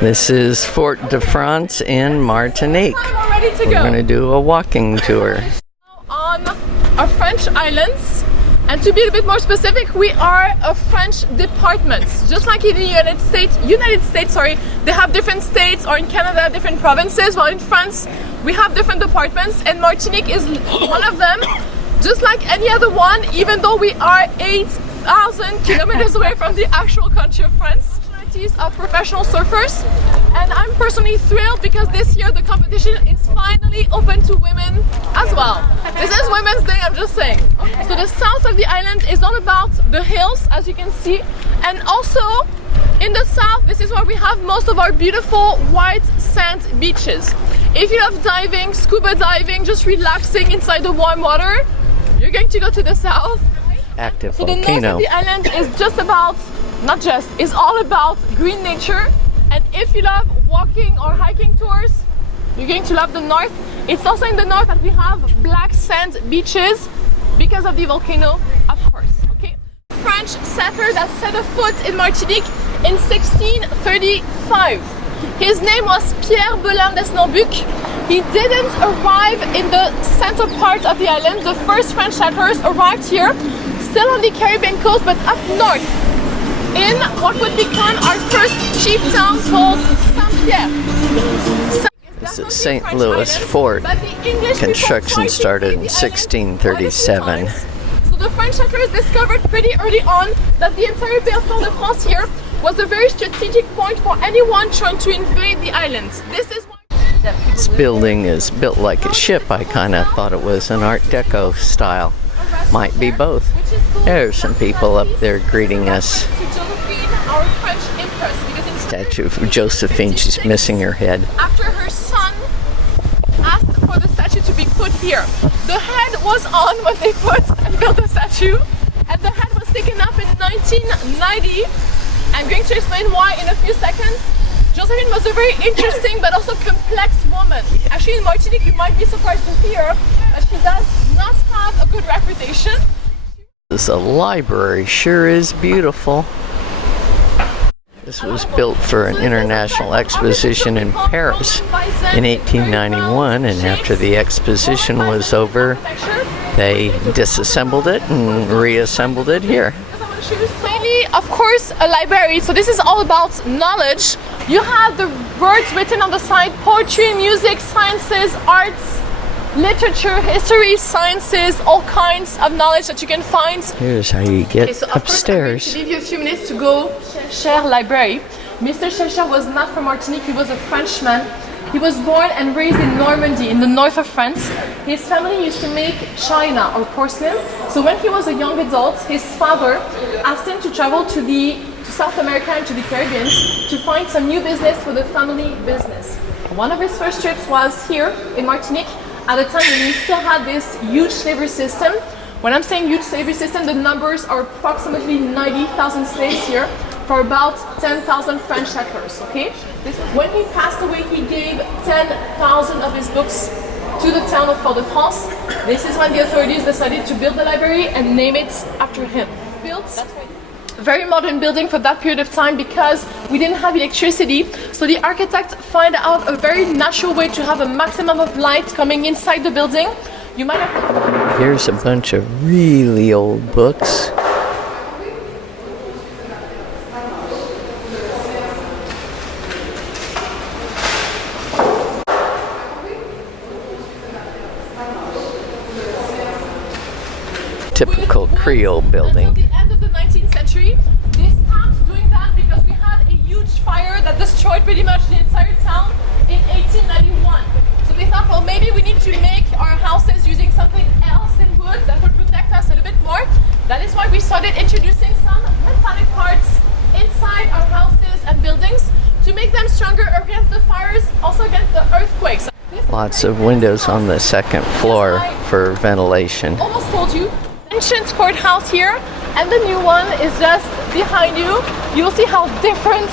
This is Fort de France in Martinique. We're going to do a walking tour. On our French islands, and to be a bit more specific, we are a French department. Just like in the United States, they have different states, or in Canada, different provinces. While in France, we have different departments, and Martinique is one of them. Just like any other one, even though we are 8,000 kilometers away from the actual country of France. Of professional surfers, and I'm personally thrilled because this year the competition is finally open to women as well. This is Women's Day, I'm just saying. So the south of the island is all about the hills, as you can see, and also in the south, this is where we have most of our beautiful white sand beaches. If you love diving, scuba diving, just relaxing inside the warm water, you're going to go to the south. Active so volcano. The north of the island is just about, it's all about green nature, and if you love walking or hiking tours, you're going to love the north. It's also in the north that we have black sand beaches because of the volcano, of course. Okay. French settler that set a foot in Martinique in 1635. His name was Pierre Belin d'Esnambuc. He didn't arrive in the center part of the island. The first French settlers arrived here, still on the Caribbean coast, but up north, in what would become our first chief town called Saint-Pierre. This is St. Louis Fort. Construction started in 1637. So the French settlers discovered pretty early on that the entire Fort de France here was a very strategic point for anyone trying to invade the island. This is why this building is built like a ship. I kind of thought it was an Art Deco style. Might be both. There's some people up there greeting us. Statue of Josephine, she's missing her head. After her son asked for the statue to be put here. The head was on when they built the statue, and the head was taken up in 1990. I'm going to explain why in a few seconds. Josephine was a very interesting but also complex woman. Actually, in Martinique, you might be surprised to hear that she does not have a good reputation. This library sure is beautiful. This was built for an international exposition in Paris in 1891, and after the exposition was over, they disassembled it and reassembled it here. Mainly, of course, a library. So this is all about knowledge. You have the words written on the side: poetry, music, sciences, arts, literature, history, sciences, all kinds of knowledge that you can find. Here's how you get upstairs. I'm going to leave you a few minutes to go Cher Library. Mr. Cher was not from Martinique, he was a Frenchman. He was born and raised in Normandy, in the north of France. His family used to make china or porcelain. So when he was a young adult, his father asked him to travel to South America and to the Caribbean to find some new business for the family business. One of his first trips was here in Martinique, at a time when we still had this huge slavery system. When I'm saying huge slavery system, the numbers are approximately 90,000 slaves here for about 10,000 French settlers, okay? When he passed away, he gave 10,000 of his books to the town of Fort de France. This is when the authorities decided to build the library and name it after him. Built a very modern building for that period of time because we didn't have electricity. So the architect found out a very natural way to have a maximum of light coming inside the building. You might have... Here's a bunch of really old books. Typical Creole building. Until the end of the 19th century, they stopped doing that because we had a huge fire that destroyed pretty much the entire town in 1891. So they thought, well, maybe we need to make our houses using something else than wood that would protect us a little bit more. That is why we started introducing some metallic parts inside our houses and buildings to make them stronger against the fires, also against the earthquakes. Lots of windows on the second floor for ventilation. Almost told you. Ancient courthouse here, and the new one is just behind you. You'll see how different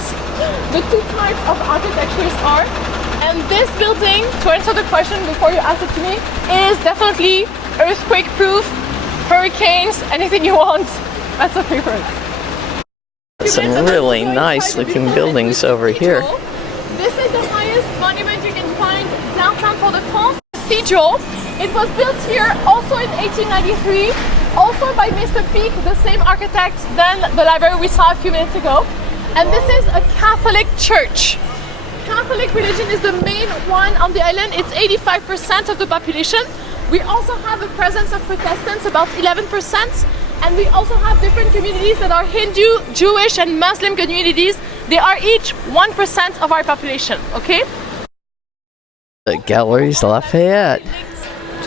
the two types of architectures are. And this building, to answer the question before you ask it to me, is definitely earthquake proof, hurricanes, anything you want. That's a favorite. Some really nice looking buildings over here. This is the highest monument you can find downtown Fort-de-France. Cathedral. It was built here also in 1893, also by Mr. Peake, the same architect than the library we saw a few minutes ago. And this is a Catholic church. Catholic religion is the main one on the island. It's 85% of the population. We also have the presence of Protestants, about 11%. And we also have different communities that are Hindu, Jewish, and Muslim communities. They are each 1% of our population, okay? The Galeries Lafayette. To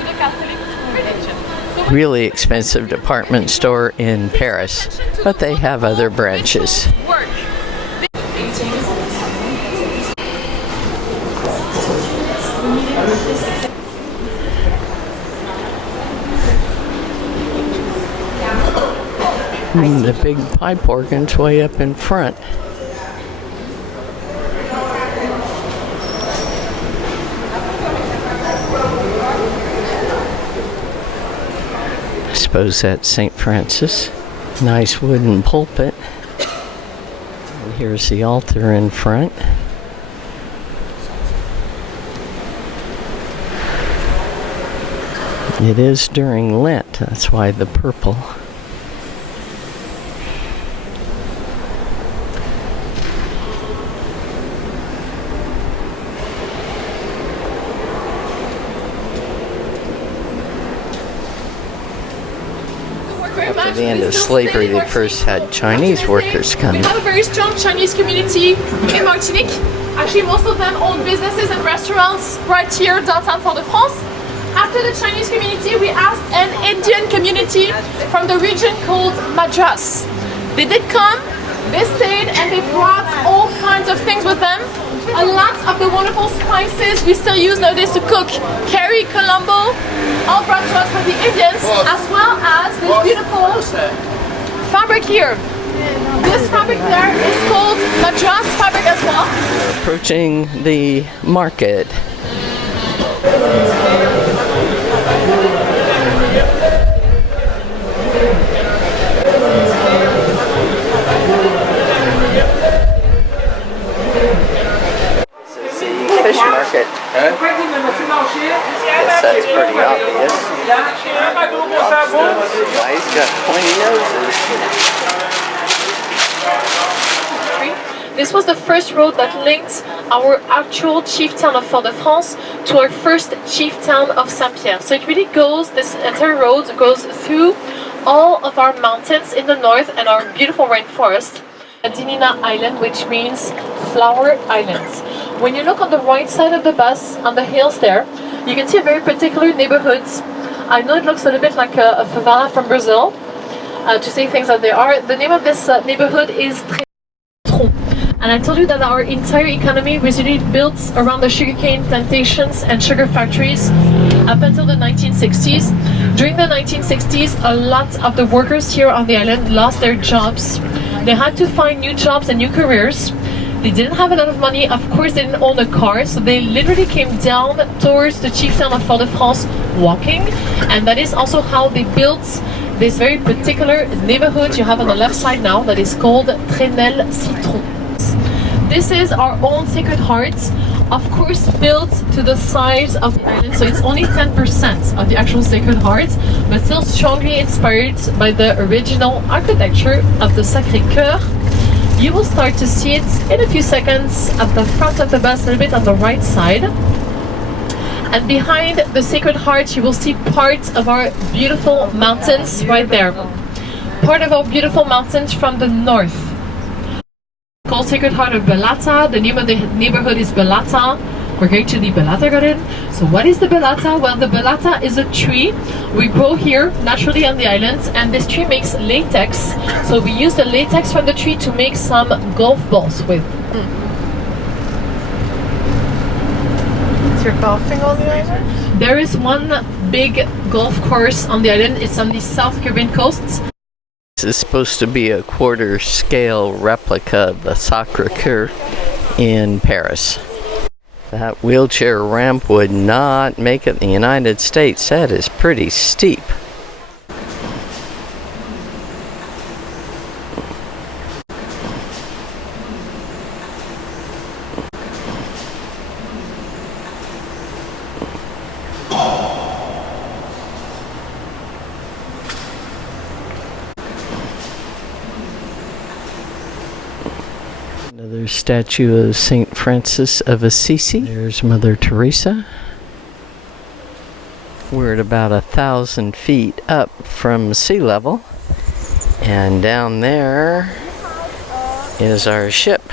the Catholic religion. Really expensive department store in Paris, but they have other branches. Work. The big pipe organ's way up in front. I suppose that's St. Francis. Nice wooden pulpit. And here's the altar in front. It is during Lent, that's why the purple. After the end of slavery, they first had Chinese workers come. We have a very strong Chinese community in Martinique. Actually, most of them own businesses and restaurants right here downtown Fort-de-France. After the Chinese community, we asked an Indian community from the region called Madras. They did come, they stayed, and they brought all kinds of things with them. A lot of the wonderful spices we still use nowadays to cook. Curry, Colombo, all brought to us from the Indians, as well as this beautiful fabric here. This fabric there is called Madras fabric as well. Approaching the market. Fish market. Guess that's pretty obvious. Guy's got pointy noses. This was the first road that linked our actual chief town of Fort-de-France to our first chief town of Saint-Pierre. So it really goes, this entire road goes through all of our mountains in the north and our beautiful rainforest. Dinina Island, which means flower islands. When you look on the right side of the bus, on the hills there, you can see a very particular neighborhood. I know it looks a little bit like a favela from Brazil, to say things that they are. The name of this neighborhood is Tron. And I told you that our entire economy was really built around the sugarcane plantations and sugar factories up until the 1960s. During the 1960s, a lot of the workers here on the island lost their jobs. They had to find new jobs and new careers. They didn't have a lot of money. Of course, they didn't own a car, so they literally came down towards the chief town of Fort-de-France walking. And that is also how they built this very particular neighborhood you have on the left side now that is called Trenel Citron. This is our own Sacred Heart, of course built to the size of the island, so it's only 10% of the actual Sacred Heart, but still strongly inspired by the original architecture of the Sacré-Cœur. You will start to see it in a few seconds at the front of the bus, a little bit on the right side. And behind the Sacred Heart, you will see part of our beautiful mountains right there. Part of our beautiful mountains from the north. Called Sacred Heart of Belata. The name of the neighborhood is Belata. We're going to the Belata garden. So what is the Belata? Well, the Belata is a tree we grow here naturally on the islands, and this tree makes latex. So we use the latex from the tree to make some golf balls with. Is there golfing on the island? There is one big golf course on the island. It's on the South Caribbean coast. This is supposed to be a quarter scale replica of the Sacré-Cœur in Paris. That wheelchair ramp would not make it in the United States. That is pretty steep. Another statue of St. Francis of Assisi. There's Mother Teresa. We're at about 1,000 feet up from sea level. And down there is our ship.